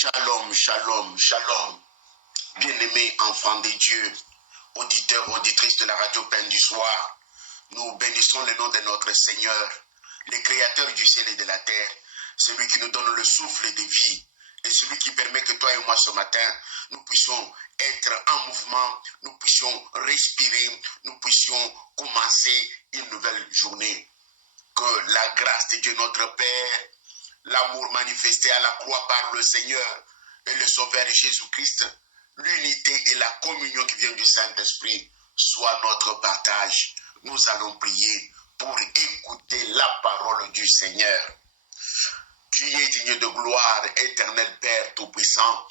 Shalom, shalom, shalom. Bien-aimés enfants de Dieu, auditeurs, auditrices de la radio Pain du Soir, nous bénissons le nom de notre Seigneur, le Créateur du ciel et de la terre, celui qui nous donne le souffle de vie et celui qui permet que toi et moi ce matin, nous puissions être en mouvement, nous puissions respirer, nous puissions commencer une nouvelle journée. Que la grâce de Dieu notre Père, l'amour manifesté à la croix par le Seigneur et le Sauveur Jésus-Christ, l'unité et la communion qui vient du Saint-Esprit soit notre partage. Nous allons prier pour écouter la parole du Seigneur. Tu es digne de gloire, éternel Père Tout-Puissant.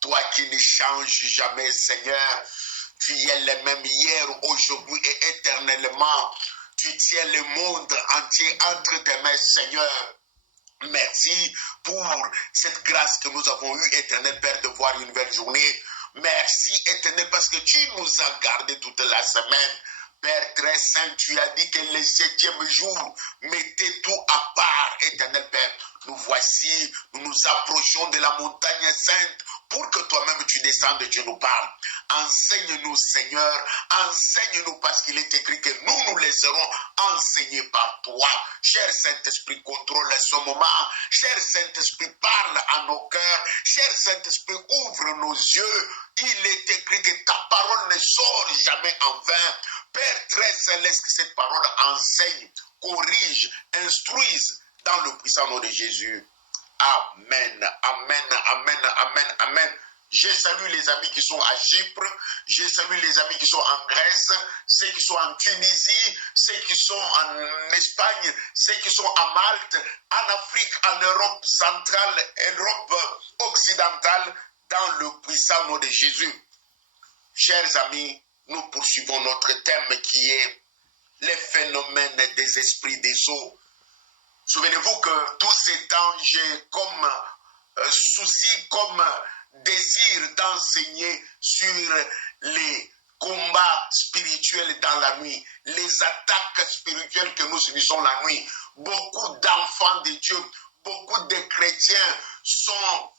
Toi qui ne changes jamais, Seigneur, tu es le même hier, aujourd'hui et éternellement. Tu tiens le monde entier entre tes mains, Seigneur. Merci pour cette grâce que nous avons eue, éternel Père, de voir une nouvelle journée. Merci, éternel, parce que tu nous as gardés toute la semaine. Père très saint, tu as dit que le 7e jour, mettez tout à part, éternel Père. Nous voici, nous nous approchons de la montagne sainte pour que toi-même tu descendes et tu nous parles. Enseigne-nous, Seigneur, enseigne-nous parce qu'il est écrit que nous nous laisserons enseigner par toi. Cher Saint-Esprit, contrôle ce moment. Cher Saint-Esprit, parle à nos cœurs. Cher Saint-Esprit, ouvre nos yeux. Il est écrit que ta parole ne sort jamais en vain. Père très céleste, que cette parole enseigne, corrige, instruise dans le puissant nom de Jésus. Amen, amen, amen, amen, amen. Je salue les amis qui sont à Chypre, je salue les amis qui sont en Grèce, ceux qui sont en Tunisie, ceux qui sont en Espagne, ceux qui sont à Malte, en Afrique, en Europe centrale, Europe occidentale, dans le puissant nom de Jésus. Chers amis, nous poursuivons notre thème qui est les phénomènes des esprits des eaux. Souvenez-vous que tous ces temps, j'ai comme souci, comme désir d'enseigner sur les combats spirituels dans la nuit, les attaques spirituelles que nous subissons la nuit. Beaucoup d'enfants de Dieu, beaucoup de chrétiens sont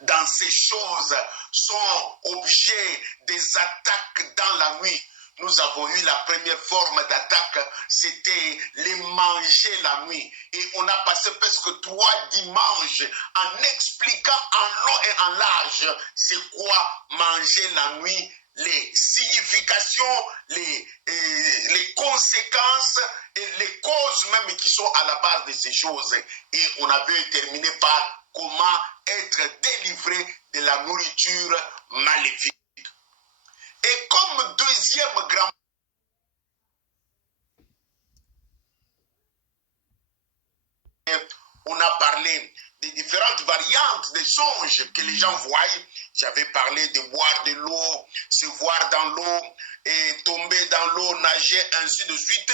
dans ces choses, sont objets des attaques dans la nuit. Nous avons eu la première forme d'attaque, c'était les manger la nuit. Et on a passé presque 3 dimanches en expliquant en long et en large c'est quoi manger la nuit, les significations, les conséquences et les causes même qui sont à la base de ces choses. Et on avait terminé par comment être délivré de la nourriture maléfique. Et comme deuxième grand on a parlé des différentes variantes des songes que les gens voient. J'avais parlé de boire de l'eau, se voir dans l'eau, et tomber dans l'eau, nager, ainsi de suite.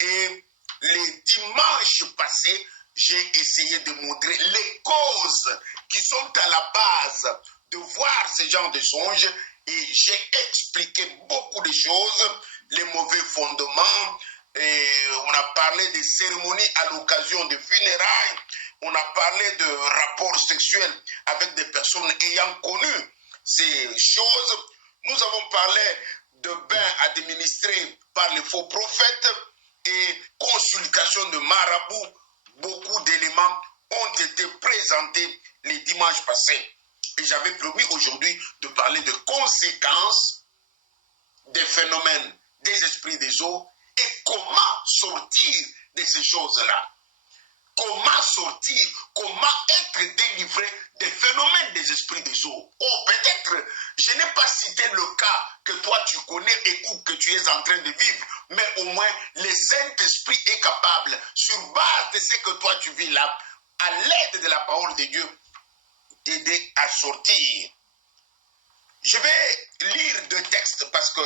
Et les dimanches passés, j'ai essayé de montrer les causes qui sont à la base de voir ce genre de songes. Et j'ai expliqué beaucoup de choses, les mauvais fondements. Et on a parlé des cérémonies à l'occasion de funérailles. On a parlé de rapports sexuels avec des personnes ayant connu ces choses. Nous avons parlé de bains administrés par les faux prophètes et consultation de marabouts. Beaucoup d'éléments ont été présentés les dimanches passés. Et j'avais promis aujourd'hui de parler de conséquences des phénomènes des esprits des eaux et comment sortir de ces choses-là. Comment sortir, comment être délivré des phénomènes des esprits des eaux. Oh, peut-être, je n'ai pas cité le cas que toi tu connais et ou que tu es en train de vivre, mais au moins le Saint-Esprit est capable, sur base de ce que toi tu vis là, à l'aide de la parole de Dieu, t'aider à sortir. Je vais lire 2 textes parce que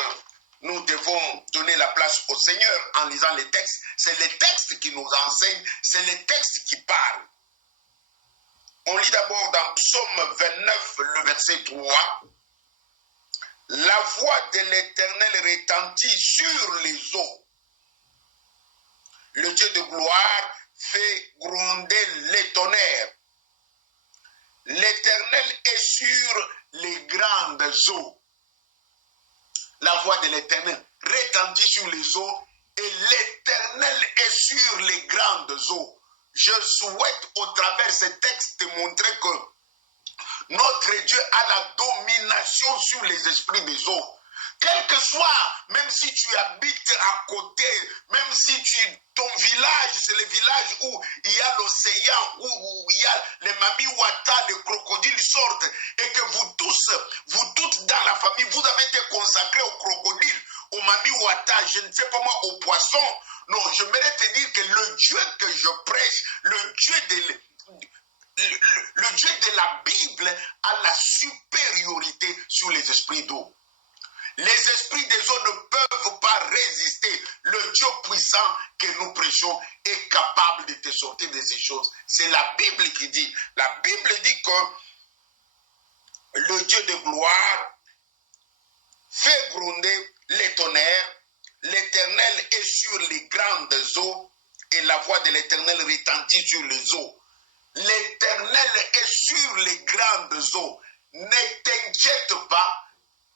nous devons donner la place au Seigneur en lisant les textes. C'est les textes qui nous enseignent, c'est les textes qui parlent. On lit d'abord dans Psaume 29, le verset 3. La voix de l'Éternel retentit sur les eaux. Le Dieu de gloire fait gronder les tonnerres. Les eaux. La voix de l'Éternel retentit sur les eaux et l'Éternel est sur les grandes eaux. Je souhaite au travers de ce texte te montrer que notre Dieu a la domination sur les esprits des eaux. Quel que soit, même si tu habites à côté, même si ton village, c'est le village où il y a l'océan, où il y a les Mami Wata, les crocodiles sortent, et que vous toutes dans la famille, vous avez été consacrés aux crocodiles, aux Mami Wata, je ne sais pas moi, aux poissons. Non, j'aimerais te dire que le Dieu que je prêche, le Dieu de la Bible a la supériorité sur les esprits d'eau. Les esprits des eaux ne peuvent pas résister. Le Dieu puissant que nous prêchons est capable de te sortir de ces choses. C'est la Bible qui dit. La Bible dit que le Dieu de gloire fait gronder les tonnerres. L'Éternel est sur les grandes eaux et la voix de l'Éternel retentit sur les eaux. L'Éternel est sur les grandes eaux. Ne t'inquiète pas.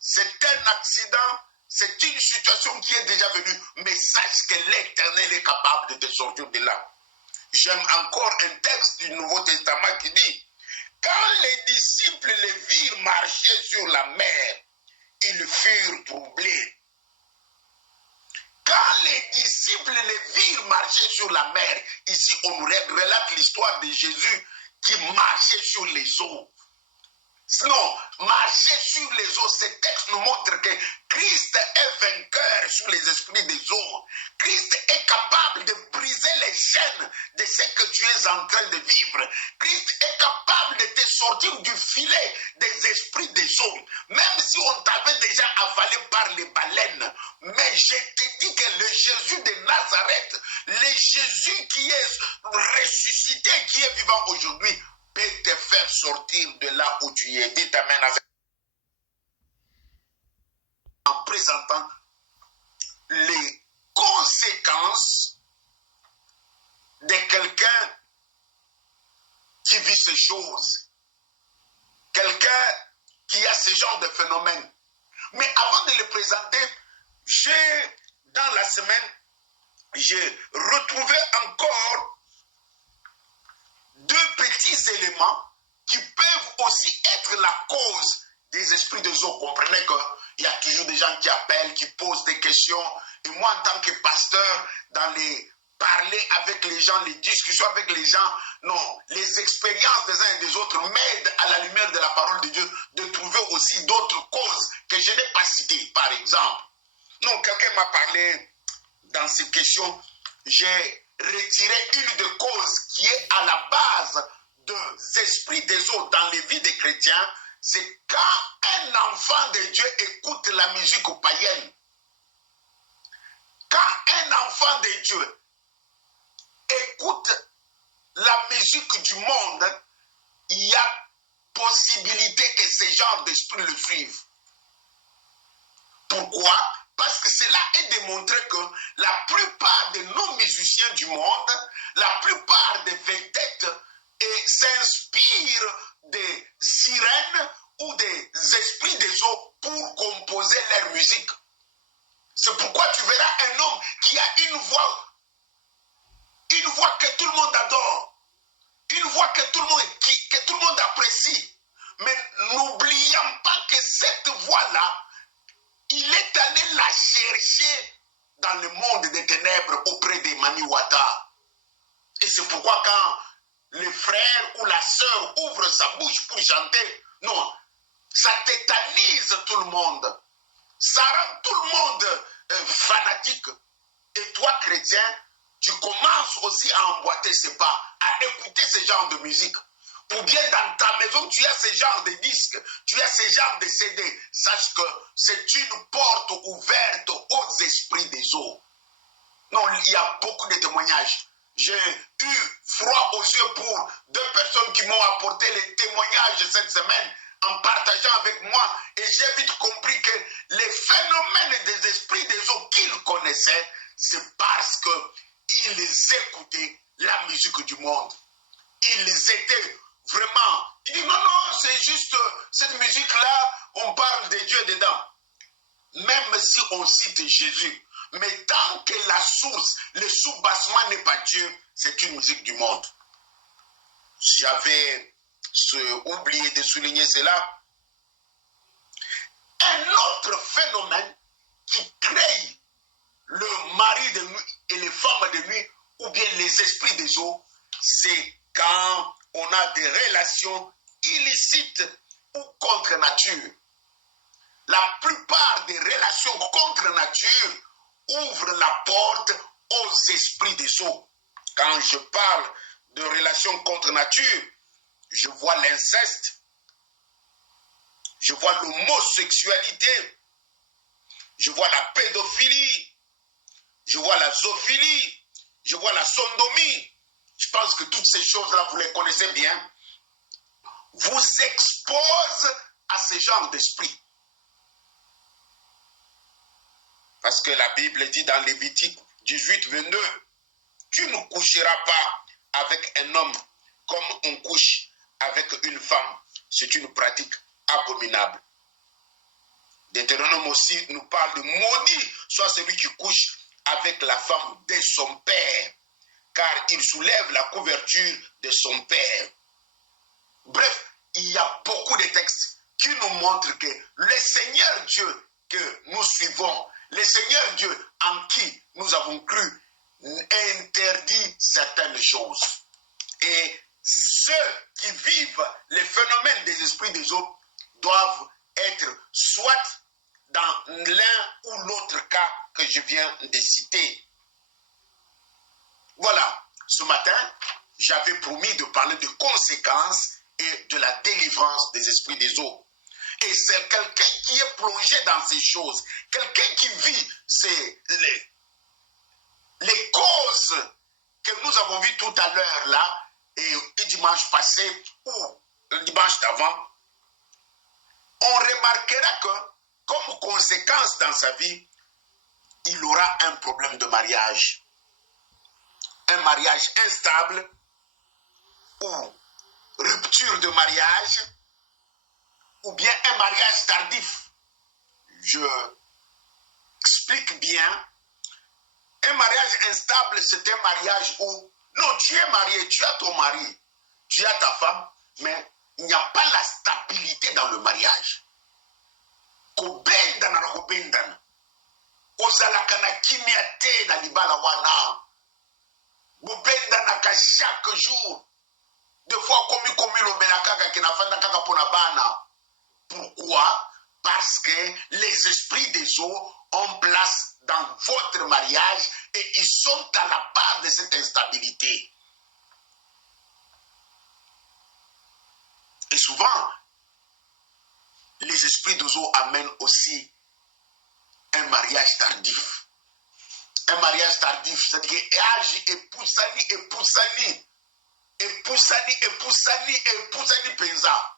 C'est un accident, c'est une situation qui est déjà venue, mais sache que l'Éternel est capable de te sortir de là. J'aime encore un texte du Nouveau Testament qui dit, quand les disciples les virent marcher sur la mer, ils furent troublés. Quand les disciples les virent marcher sur la mer, ici on nous relate l'histoire de Jésus qui marchait sur les eaux. Non, marcher sur les eaux, ce texte nous montre que Christ est vainqueur sur les esprits des eaux. Christ est capable de briser les chaînes de ce que tu es en train de vivre. Christ est capable de te sortir du filet des esprits des eaux. Même si on t'avait déjà avalé par les baleines. Mais je te dis que le Jésus de Nazareth, le Jésus qui est ressuscité, qui est vivant aujourd'hui, peut te faire sortir de là où tu es. Dites amen avec. En présentant les conséquences de quelqu'un qui vit ces choses. Quelqu'un qui a ce genre de phénomène. Mais avant de le présenter, dans la semaine, j'ai retrouvé encore deux petits éléments qui peuvent aussi être la cause des esprits des eaux. Comprenez qu'il y a toujours des gens qui appellent, qui posent des questions. Et moi, en tant que pasteur, dans les parler avec les gens, les discussions avec les gens, non, les expériences des uns et des autres m'aident à la lumière de la parole de Dieu de trouver aussi d'autres causes que je n'ai pas citées, par exemple. Non, quelqu'un m'a parlé dans ces questions, j'ai retiré une des causes qui est à la base des esprits des eaux dans les vies des chrétiens, c'est quand un enfant de Dieu écoute la musique païenne. Quand un enfant de Dieu écoute la musique du monde, il y a possibilité que ce genre d'esprit le suive. Pourquoi? Parce que cela est démontré que la plupart de nos musiciens du monde, la plupart des vedettes s'inspirent des sirènes ou des esprits des eaux pour composer leur musique. C'est pourquoi tu verras un homme qui a une voix que tout le monde adore, une voix que tout le monde apprécie. Mais n'oublions pas que cette voix-là, il est allé la chercher dans le monde des ténèbres auprès des Mami Wata. Et c'est pourquoi quand le frère ou la sœur ouvre sa bouche pour chanter, non, ça tétanise tout le monde. Ça rend tout le monde fanatique. Et toi, chrétien, tu commences aussi à emboîter ses pas, à écouter ce genre de musique. Ou bien dans ta maison, tu as ce genre de disques, tu as ce genre de CD. Sache que c'est une porte ouverte aux esprits des eaux. Non, il y a beaucoup de témoignages. J'ai eu froid aux yeux pour deux personnes qui m'ont apporté les témoignages cette semaine en partageant avec moi. Et j'ai vite compris que les phénomènes des esprits des eaux qu'ils connaissaient, c'est parce qu'ils écoutaient la musique du monde. Ils étaient vraiment... Il dit non, c'est juste cette musique-là, on parle de Dieu dedans. Même si on cite Jésus, mais tant que la source, le sous-bassement n'est pas Dieu, c'est une musique du monde. J'avais oublié de souligner cela. Un autre phénomène qui crée le mari de nuit et les femmes de nuit, ou bien les esprits des eaux, c'est quand on a des relations illicites ou contre nature. La plupart des relations contre nature ouvrent la porte aux esprits des eaux. Quand je parle de relations contre nature, je vois l'inceste, je vois l'homosexualité, je vois la pédophilie, je vois la zoophilie, je vois la sodomie. Je pense que toutes ces choses-là, vous les connaissez bien, vous exposent à ce genre d'esprit. Parce que la Bible dit dans Lévitique 18, 22, tu ne coucheras pas avec un homme comme on couche avec une femme. C'est une pratique abominable. Deutéronome aussi nous parle de maudit, soit celui qui couche avec la femme de son père, car il soulève la couverture de son père. Bref, il y a beaucoup de textes qui nous montrent que le Seigneur Dieu que nous suivons, le Seigneur Dieu en qui nous avons cru, interdit certaines choses. Et ceux qui vivent les phénomènes des esprits des eaux doivent être soit dans l'un ou l'autre cas que je viens de citer. Voilà, ce matin, j'avais promis de parler de conséquences et de la délivrance des esprits des eaux. Et c'est quelqu'un qui est plongé dans ces choses, quelqu'un qui vit les causes que nous avons vues tout à l'heure là, et dimanche passé ou le dimanche d'avant, on remarquera que comme conséquence dans sa vie, il aura un problème de mariage. Un mariage instable ou rupture de mariage ou bien un mariage tardif. Je explique bien. Un mariage instable, c'est un mariage où, non, tu es marié, tu as ton mari, tu as ta femme, mais il n'y a pas la stabilité dans le mariage. Kobendana na kobendana. Ozalaka na kimia te na libala wana. Bobendana ka chaque jour. Des fois, komi lobelaka ki nafanda kaka pona bana. Pourquoi? Parce que les esprits des eaux ont place dans votre mariage et ils sont à la base de cette instabilité. Et souvent, les esprits des eaux amènent aussi un mariage tardif. Un mariage tardif, c'est-à-dire que âge et poussani penza.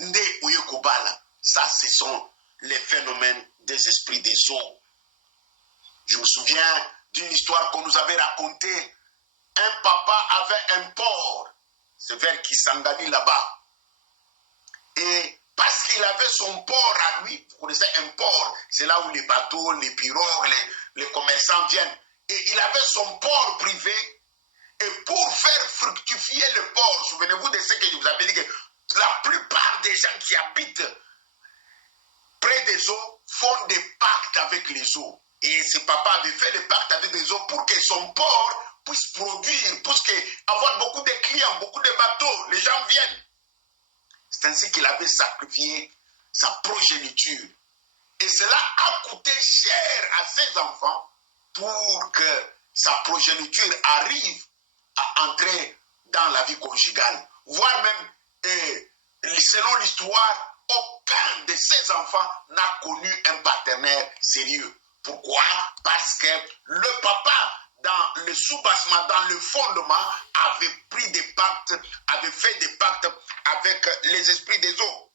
Nde oyekobala. Ça, ce sont les phénomènes des esprits des eaux. Je me souviens d'une histoire qu'on nous avait racontée. Un papa avait un porc. C'est vers Kisangani là-bas. Et parce qu'il avait son port à lui, vous connaissez un port, c'est là où les bateaux, les pirogues, les commerçants viennent. Et il avait son port privé. Et pour faire fructifier le port, souvenez-vous de ce que je vous avais dit, que la plupart des gens qui habitent près des eaux font des pactes avec les eaux. Et ce papa avait fait des pactes avec les eaux pour que son port puisse produire, puisse avoir beaucoup de clients, beaucoup de bateaux, les gens viennent. C'est ainsi qu'il avait sacrifié sa progéniture. Et cela a coûté cher à ses enfants pour que sa progéniture arrive à entrer dans la vie conjugale. Voire même, selon l'histoire, aucun de ses enfants n'a connu un partenaire sérieux. Pourquoi? Parce que le papa, dans le sous-bassement, dans le fondement, avait pris des pactes, avait fait des pactes avec les esprits des eaux.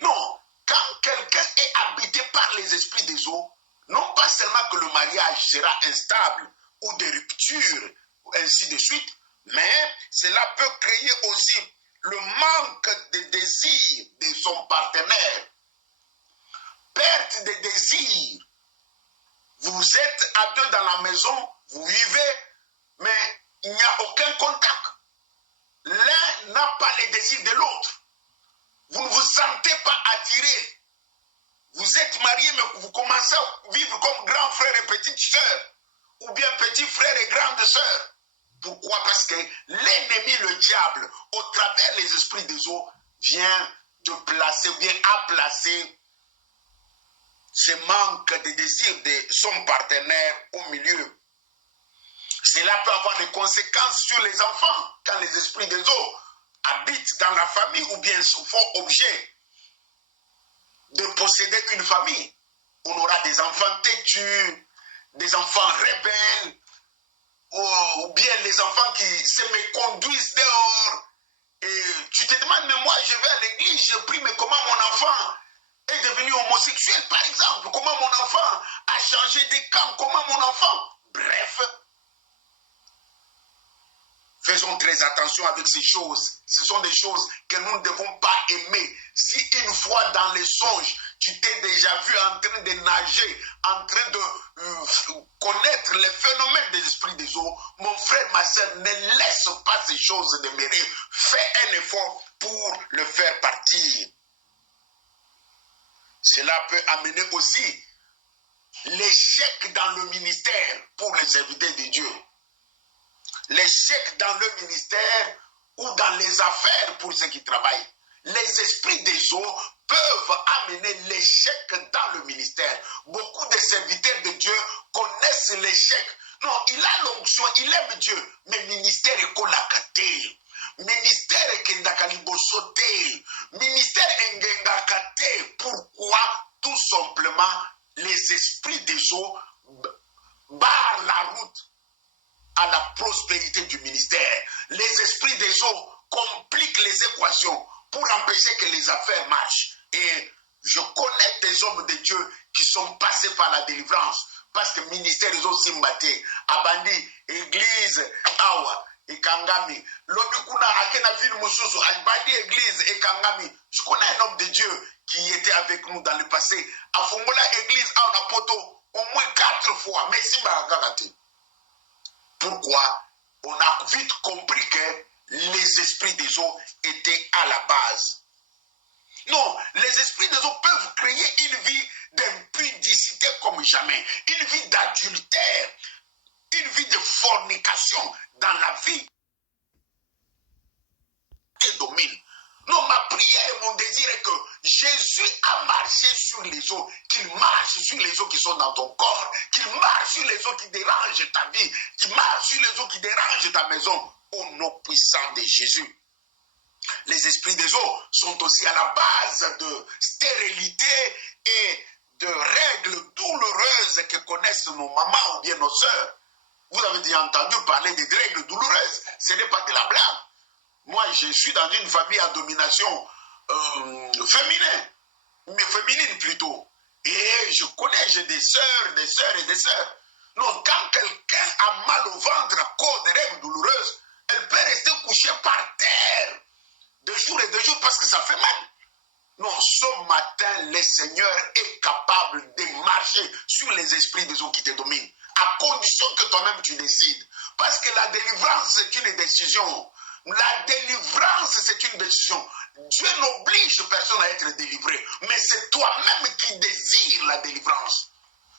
Non, quand quelqu'un est habité par les esprits des eaux, non pas seulement que le mariage sera instable ou des ruptures, ainsi de suite, mais cela peut créer aussi le manque de désir de son partenaire, perte de désir. Vous êtes à deux dans la maison, vous vivez, mais il n'y a aucun contact. L'un n'a pas les désirs de l'autre. Vous ne vous sentez pas attiré. Vous êtes marié, mais vous commencez à vivre comme grand frère et petite sœur, ou bien petit frère et grande sœur. Pourquoi? Parce que l'ennemi, le diable, au travers les esprits des eaux, vient de placer, vient à placer ce manque de désir de son partenaire au milieu. Cela peut avoir des conséquences sur les enfants quand les esprits des eaux habitent dans la famille ou bien font objet de posséder une famille. On aura des enfants têtus, des enfants rebelles, ou bien les enfants qui se méconduisent dehors. Et tu te demandes, mais moi je vais à l'église, je prie, mais comment mon enfant est devenu homosexuel par exemple? Comment mon enfant a changé de camp? Comment mon enfant? Bref, faisons très attention avec ces choses. Ce sont des choses que nous ne devons pas aimer. Si une fois dans les songes, tu t'es déjà vu en train de nager, en train de connaître les phénomènes des esprits des eaux, mon frère, ma soeur, ne laisse pas ces choses demeurer. Fais un effort pour le faire partir. Cela peut amener aussi l'échec dans le ministère pour les serviteurs de Dieu. L'échec dans le ministère ou dans les affaires pour ceux qui travaillent. Les esprits des eaux peuvent amener l'échec dans le ministère. Beaucoup de serviteurs de Dieu connaissent l'échec. Non, il a l'onction, il aime Dieu, mais ministère est kolakate. Ministère est kendakalibosote. Ministère est ngengakate. Pourquoi? Tout simplement, les esprits des eaux barrent la route à la prospérité du ministère. Les esprits des eaux compliquent les équations pour empêcher que les affaires marchent. Et je connais des hommes de Dieu qui sont passés par la délivrance parce que le ministère des eaux s'imbattait. Abandi, église, awa, et Kangami. L'obikuna, akena ville mususu, Abandi, église, et Kangami. Je connais un homme de Dieu qui était avec nous dans le passé. À Fongola, église, à Onapoto, au moins 4 fois. Mais si Bagagati. Pourquoi? On a vite compris que les esprits des eaux étaient à la base. Non, les esprits des eaux peuvent créer une vie d'impudicité comme jamais, une vie d'adultère, une vie de fornication dans la vie qui domine. Non, ma prière et mon désir est que Jésus a marché sur les eaux, qu'il marche sur les eaux qui sont dans ton corps, qu'il marche sur les eaux qui dérangent ta vie, qu'il marche sur les eaux qui dérangent ta maison, au nom puissant de Jésus. Les esprits des eaux sont aussi à la base de stérilité et de règles douloureuses que connaissent nos mamans ou bien nos sœurs. Vous avez déjà entendu parler des règles douloureuses, ce n'est pas de la blague. Moi, je suis dans une famille à domination féminine, mais féminine plutôt. Et je connais, j'ai des sœurs et des sœurs. Non, quand quelqu'un a mal au ventre à cause de règles douloureuses, elle peut rester couchée par terre de jour et de jour parce que ça fait mal. Non, ce matin, le Seigneur est capable de marcher sur les esprits des eaux qui te dominent, à condition que toi-même tu décides. Parce que la délivrance, c'est une décision. La délivrance, c'est une décision. Dieu n'oblige personne à être délivré, mais c'est toi-même qui désires la délivrance.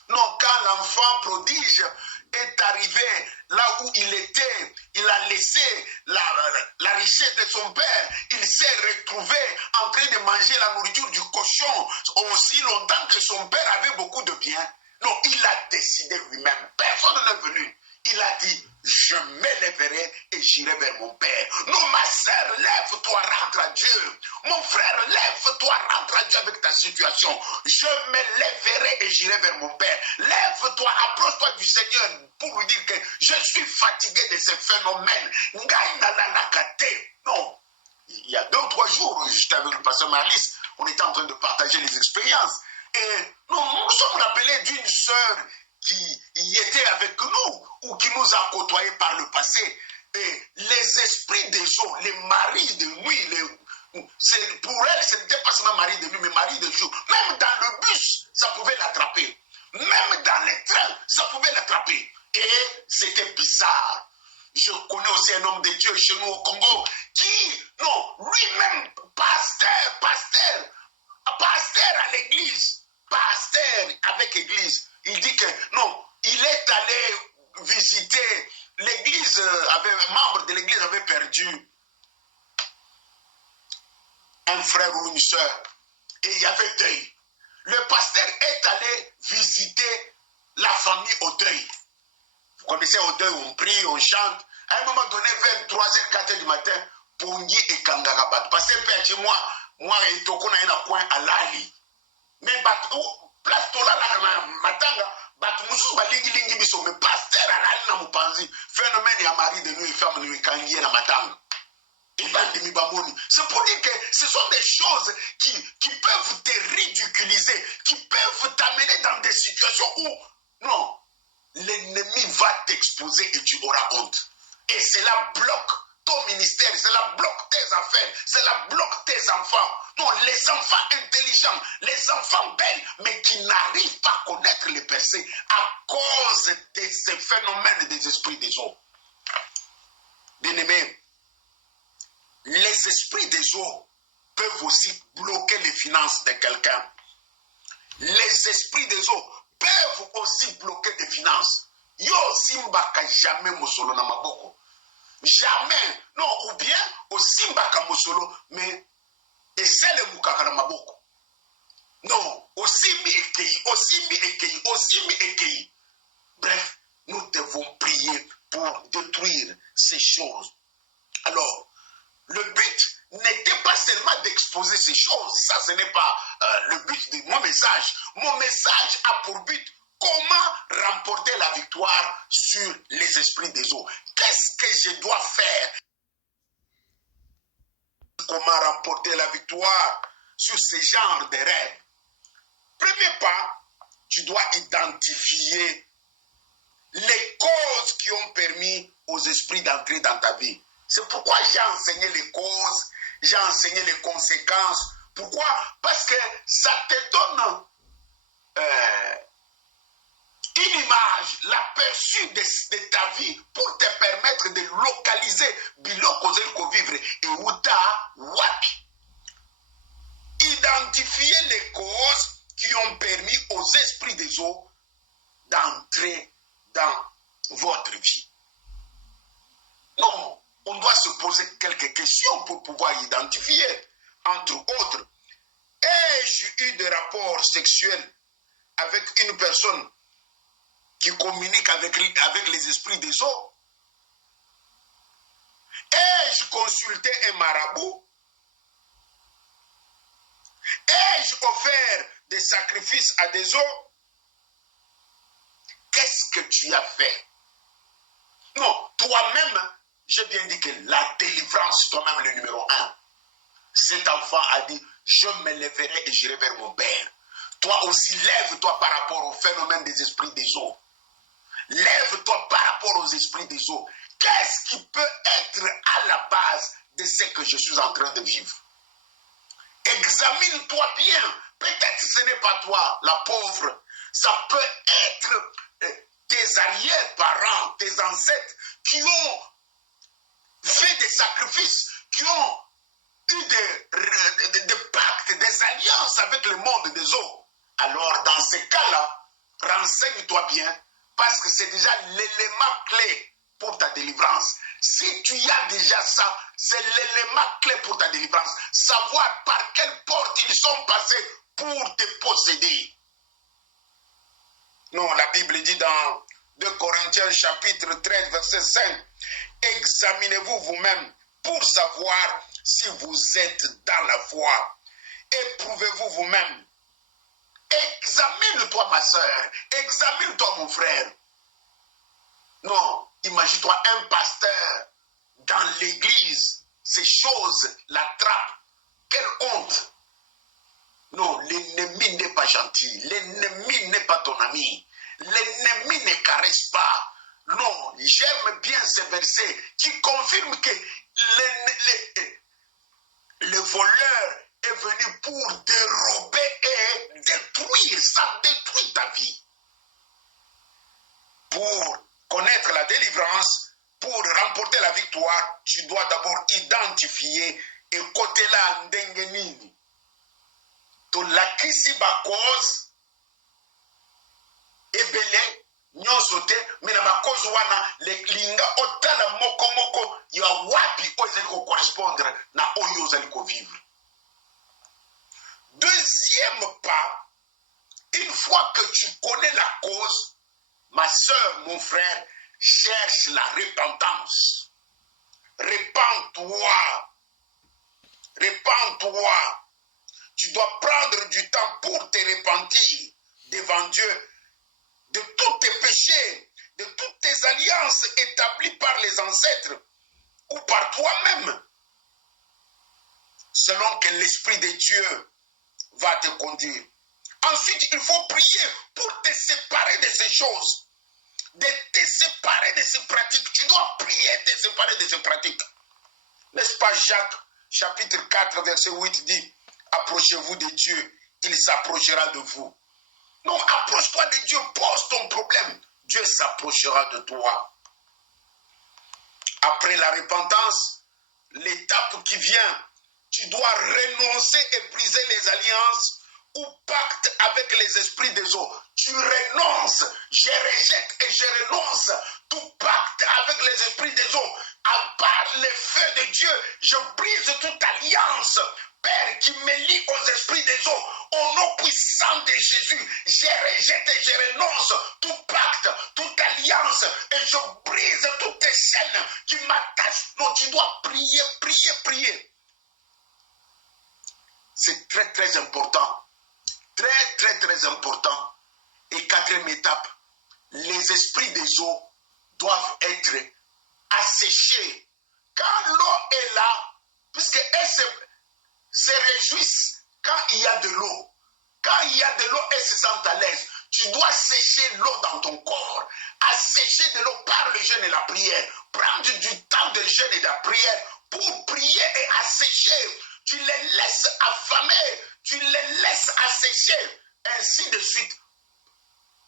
Non, quand l'enfant prodige est arrivé là où il était, il a laissé la richesse de son père, il s'est retrouvé en train de manger la nourriture du cochon aussi longtemps que son père avait beaucoup de biens. Non, il a décidé lui-même. Personne n'est venu. Il a dit, je m'élèverai et j'irai vers mon Père. Non, ma sœur, lève-toi, rentre à Dieu. Mon frère, lève-toi, rentre à Dieu avec ta situation. Je m'élèverai et j'irai vers mon Père. Lève-toi, approche-toi du Seigneur pour lui dire que je suis fatigué de ces phénomènes. Non, il y a 2 ou 3 jours, j'étais avec le pasteur Marlis, on était en train de partager les expériences. Et nous sommes rappelés d'une sœur qui y était avec nous ou qui nous a côtoyés par le passé. Et les esprits des eaux, les maris de nuit, pour elle, ce n'était pas seulement mari de nuit, mais mari de jour. Même dans le bus, ça pouvait l'attraper. Même dans les trains, ça pouvait l'attraper. Et c'était bizarre. Je connais aussi un homme de Dieu chez nous au Congo qui, non, lui-même, pasteur à l'église, pasteur avec église, il dit que non, il est allé visiter l'église, membre de l'église avait perdu un frère ou une soeur et il y avait deuil. Le pasteur est allé visiter la famille au deuil. Vous connaissez au deuil, on prie, on chante. À un moment donné, vers 3h, 4h du matin, Pongi et Kangarabat. Parce que moi, et Toko na coin à l'ali. Mais place tola la matanga, batumusu balingi biso, mais pasteur à l'ali na mupanzi. Phénomène ya mari de nous et femme nous kangi na matanga. C'est pour dire que ce sont des choses qui peuvent te ridiculiser, qui peuvent t'amener dans des situations où, non, l'ennemi va t'exposer et tu auras honte. Et cela bloque ton ministère, cela bloque tes affaires, cela bloque tes enfants. Non, les enfants intelligents, les enfants belles, mais qui n'arrivent pas à connaître les percées à cause de ces phénomènes des esprits des eaux. Bien-aimés, les esprits des eaux peuvent aussi bloquer les finances de quelqu'un. Les esprits des eaux peuvent aussi bloquer des finances. Yo simbaka jamais mosolo na maboko. Jamais. Non, ou bien au simbaka mosolo, mais esele mukaka na maboko. Non, osimbi ekei. Bref, nous devons prier pour détruire ces choses. Alors, le but n'était pas seulement d'exposer ces choses. Ça, ce n'est pas le but de mon message. Mon message a pour but comment remporter la victoire sur les esprits des eaux. Qu'est-ce que je dois faire? Comment remporter la victoire sur ce genre de rêves? Premier pas, tu dois identifier les causes qui ont permis aux esprits d'entrer dans ta vie. C'est pourquoi j'ai enseigné les causes, j'ai enseigné les conséquences. Pourquoi? Parce que ça te donne une image, l'aperçu de ta vie pour te permettre de localiser biloko zeliko vivre et uta wapi. Identifier les causes qui ont permis aux esprits des eaux d'entrer dans votre vie. Non, on doit se poser quelques questions pour pouvoir identifier. Entre autres, ai-je eu des rapports sexuels avec une personne qui communique avec les esprits des eaux? Ai-je consulté un marabout? Ai-je offert des sacrifices à des eaux? Qu'est-ce que tu as fait? Non, toi-même, j'ai bien dit que la délivrance, toi-même le numéro 1. Cet enfant a dit, je me lèverai et j'irai vers mon Père. Toi aussi, lève-toi par rapport au phénomène des esprits des eaux. Lève-toi par rapport aux esprits des eaux. Qu'est-ce qui peut être à la base de ce que je suis en train de vivre? Examine-toi bien. Peut-être que ce n'est pas toi, la pauvre. Ça peut être tes arrière-parents, tes ancêtres qui ont fait des sacrifices, qui ont eu des pactes, des alliances avec le monde des eaux. Alors, dans ces cas-là, renseigne-toi bien, parce que c'est déjà l'élément clé pour ta délivrance. Si tu y as déjà ça, c'est l'élément clé pour ta délivrance. Savoir par quelle porte ils sont passés pour te posséder. Non, la Bible dit dans 2 Corinthiens chapitre 13, verset 5, examinez-vous vous-même pour savoir si vous êtes dans la foi. Éprouvez-vous vous-même. Examine-toi ma soeur, examine-toi mon frère. Non, imagine-toi un pasteur dans l'église, ces choses l'attrapent. Quelle honte! Non, l'ennemi n'est pas gentil, l'ennemi n'est pas ton ami, l'ennemi ne caresse pas. Non, j'aime bien ce verset qui confirme que le voleur est venu pour dérober et détruire. Ça détruit ta vie. Pour connaître la délivrance, pour remporter la victoire, tu dois d'abord identifier et côté là ndenge nini. To lakisi ba cause ebele nyonso te mina ba cause wana le linga otala moko moko ya wapi ozali ko correspondre na oyo ozali ko vivre. Deuxième pas, une fois que tu connais la cause, ma soeur, mon frère, cherche la repentance. Repends-toi. Repends-toi. Tu dois prendre du temps pour te repentir devant Dieu de tous tes péchés, de toutes tes alliances établies par les ancêtres ou par toi-même, selon que l'Esprit de Dieu va te conduire. Ensuite, il faut prier pour te séparer de ces choses, de te séparer de ces pratiques. Tu dois prier, te séparer de ces pratiques. N'est-ce pas Jacques, chapitre 4, verset 8 dit, approchez-vous de Dieu, il s'approchera de vous. Non, approche-toi de Dieu, pose ton problème, Dieu s'approchera de toi. Après la repentance, l'étape qui vient, tu dois renoncer et briser les alliances ou pactes avec les esprits des eaux. Tu renonces, je rejette et je renonce tout pacte avec les esprits des eaux. À part le feu de Dieu, je brise toute alliance, Père, qui me lie aux esprits des eaux. Au nom puissant de Jésus, je rejette et je renonce tout pacte, toute alliance et je brise toutes les chaînes qui m'attachent. Donc tu dois prier, prier, prier. C'est très, très important. Très, très, très important. Et quatrième étape, les esprits des eaux doivent être asséchés. Quand l'eau est là, puisqu'elles se réjouissent quand il y a de l'eau. Quand il y a de l'eau, elles se sentent à l'aise. Tu dois sécher l'eau dans ton corps. Assécher de l'eau par le jeûne et la prière. Prendre du temps de jeûne et de la prière pour prier et assécher. Tu les laisses affamer, tu les laisses assécher, ainsi de suite.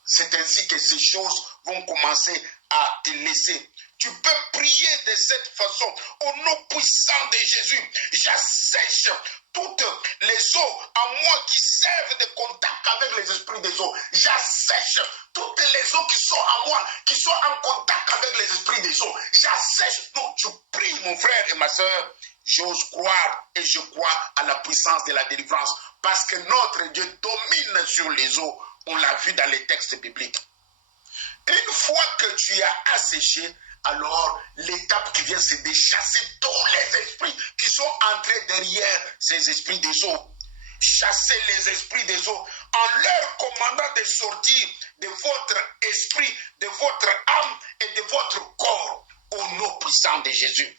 C'est ainsi que ces choses vont commencer à te laisser. Tu peux prier de cette façon. Au nom puissant de Jésus, j'assèche toutes les eaux à moi qui servent de contact avec les esprits des eaux. J'assèche toutes les eaux qui sont à moi, qui sont en contact avec les esprits des eaux. J'assèche. Donc tu pries, mon frère et ma soeur. J'ose croire et je crois à la puissance de la délivrance. Parce que notre Dieu domine sur les eaux. On l'a vu dans les textes bibliques. Une fois que tu as asséché, alors l'étape qui vient, c'est de chasser tous les esprits qui sont entrés derrière ces esprits des eaux. Chasser les esprits des eaux en leur commandant de sortir de votre esprit, de votre âme et de votre corps au nom puissant de Jésus.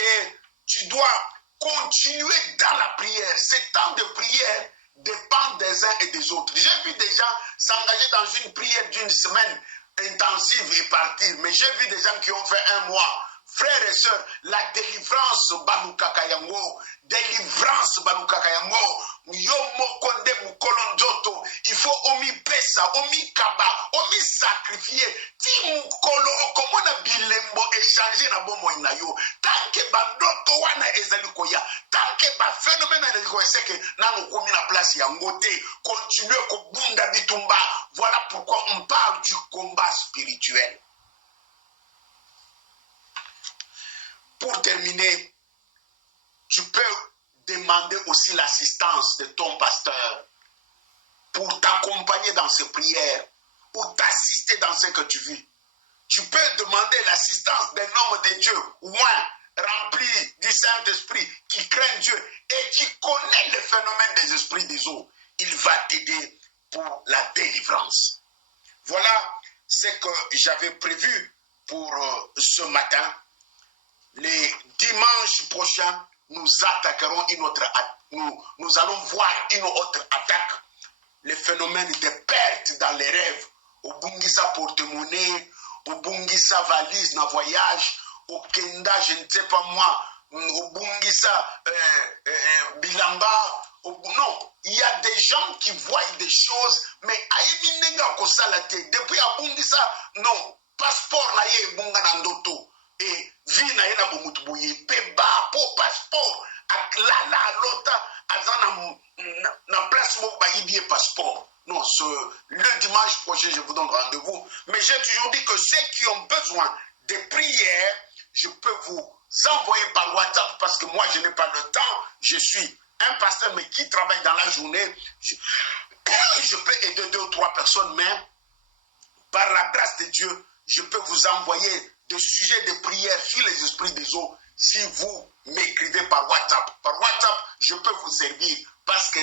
Et tu dois continuer dans la prière. Ce temps de prière dépend des uns et des autres. J'ai vu des gens s'engager dans une prière d'une semaine intensive et partir. Mais j'ai vu des gens qui ont fait un mois. Frères et sœurs, la délivrance Banukakayango, délivrance Banukakayango, Yomo Konde Mukolonjoto, il faut omi pesa, omi kaba, omi sacrifier, ti mukolo, comment na bilembo échanger na bomo inayo, tant que bandoto wana ezalikoya, tant que ba phénomène ezalikoya, c'est que nanu komi na place yangote, continuer ko bunda bitumba, voilà pourquoi on parle du combat spirituel. Pour terminer, tu peux demander aussi l'assistance de ton pasteur pour t'accompagner dans ces prières ou t'assister dans ce que tu vis. Tu peux demander l'assistance d'un homme de Dieu, rempli du Saint-Esprit, qui craint Dieu et qui connaît le phénomène des esprits des eaux. Il va t'aider pour la délivrance. Voilà ce que j'avais prévu pour ce matin. Les dimanches prochains, nous attaquerons nous allons voir une autre attaque. Le phénomène des pertes dans les rêves. Au Bungisa porte-monnaie, obungisa valise na voyage, okenda, je ne sais pas moi, obungisa bilamba. Non, il y a des gens qui voient des choses, mais ayebi nenga kosala te. Depuis abungisa, non, passeport na ye bunga na ndoto. Et vie na ye na bomutu boye, pe ba po passeport, ak lala lota, azana na place mo ba yibie passeport. Non, le dimanche prochain, je vous donne rendez-vous. Mais j'ai toujours dit que ceux qui ont besoin de prières, je peux vous envoyer par WhatsApp parce que moi, je n'ai pas le temps. Je suis un pasteur, mais qui travaille dans la journée. Je peux aider 2 ou 3 personnes, mais par la grâce de Dieu, je peux vous envoyer des sujets de prière sur les esprits des eaux si vous m'écrivez par WhatsApp. Par WhatsApp, je peux vous servir parce que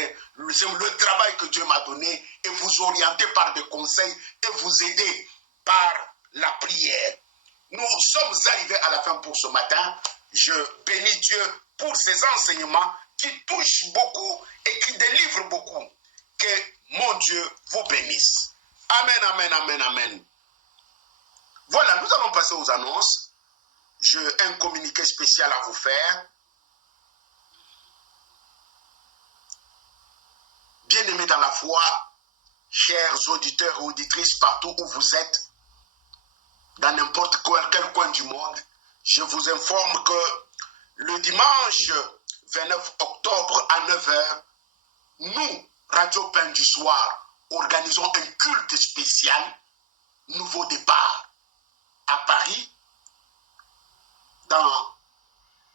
c'est le travail que Dieu m'a donné et vous orienter par des conseils et vous aider par la prière. Nous sommes arrivés à la fin pour ce matin. Je bénis Dieu pour ces enseignements qui touchent beaucoup et qui délivrent beaucoup. Que mon Dieu vous bénisse. Amen, amen, amen, amen. Voilà, nous allons passer aux annonces. J'ai un communiqué spécial à vous faire. Bien-aimés dans la foi, chers auditeurs et auditrices, partout où vous êtes, dans n'importe quel coin du monde, je vous informe que le dimanche 29 octobre à 9 h, nous, Radio Pain du Soir, organisons un culte spécial, nouveau départ, à Paris, dans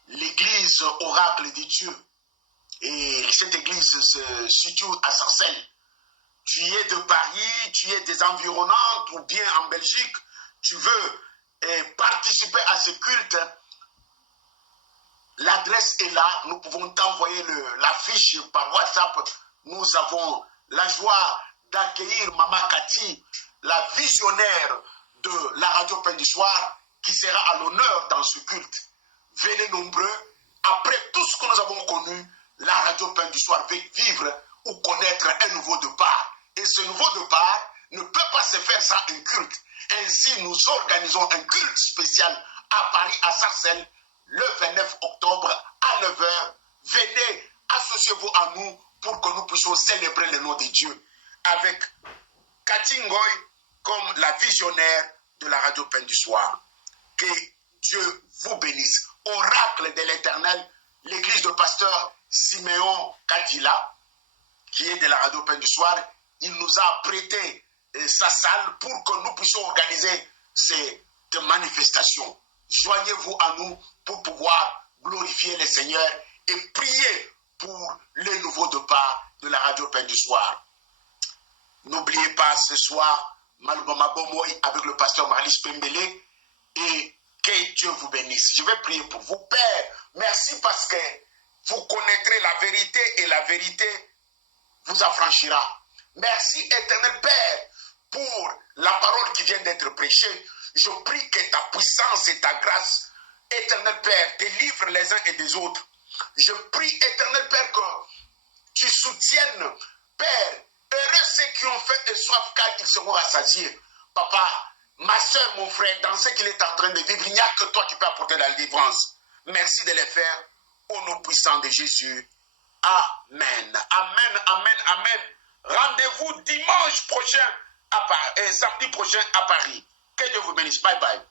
l'église Oracle de Dieu. Et cette église se situe à Sarcelles. Tu es de Paris, tu es des environnantes ou bien en Belgique, tu veux participer à ce culte, l'adresse est là, nous pouvons t'envoyer l'affiche par WhatsApp. Nous avons la joie d'accueillir Maman Cathy, la visionnaire de la Radio Pain du Soir, qui sera à l'honneur dans ce culte. Venez nombreux, après tout ce que nous avons connu, la Radio Pain du Soir va vivre ou connaître un nouveau départ. Et ce nouveau départ ne peut pas se faire sans un culte. Ainsi, nous organisons un culte spécial à Paris, à Sarcelles, le 29 octobre à 9 h. Venez, associez-vous à nous pour que nous puissions célébrer le nom de Dieu avec Cathy Ngoy comme la visionnaire de la Radio Pain du Soir. Que Dieu vous bénisse. Oracle de l'Éternel, l'église de pasteur Siméon Kadila, qui est de la Radio Pain du Soir, il nous a prêté sa salle pour que nous puissions organiser cette manifestation. Joignez-vous à nous pour pouvoir glorifier le Seigneur et prier pour le nouveau départ de la Radio Pain du Soir. N'oubliez pas ce soir, Malboma Bomoy avec le pasteur Marlis Pembele, et que Dieu vous bénisse. Je vais prier pour vous. Père, merci parce que vous connaîtrez la vérité et la vérité vous affranchira. Merci éternel Père pour la parole qui vient d'être prêchée. Je prie que ta puissance et ta grâce, éternel Père, délivre les uns et des autres. Je prie éternel Père que tu soutiennes, Père, heureux ceux qui ont fait et soif car ils seront rassasiés. Papa, ma soeur, mon frère, dans ce qu'il est en train de vivre, il n'y a que toi qui peux apporter la délivrance. Merci de les faire au nom puissant de Jésus. Amen. Amen, amen, amen. Rendez-vous dimanche prochain, samedi prochain à Paris. Que Dieu vous bénisse. Bye bye.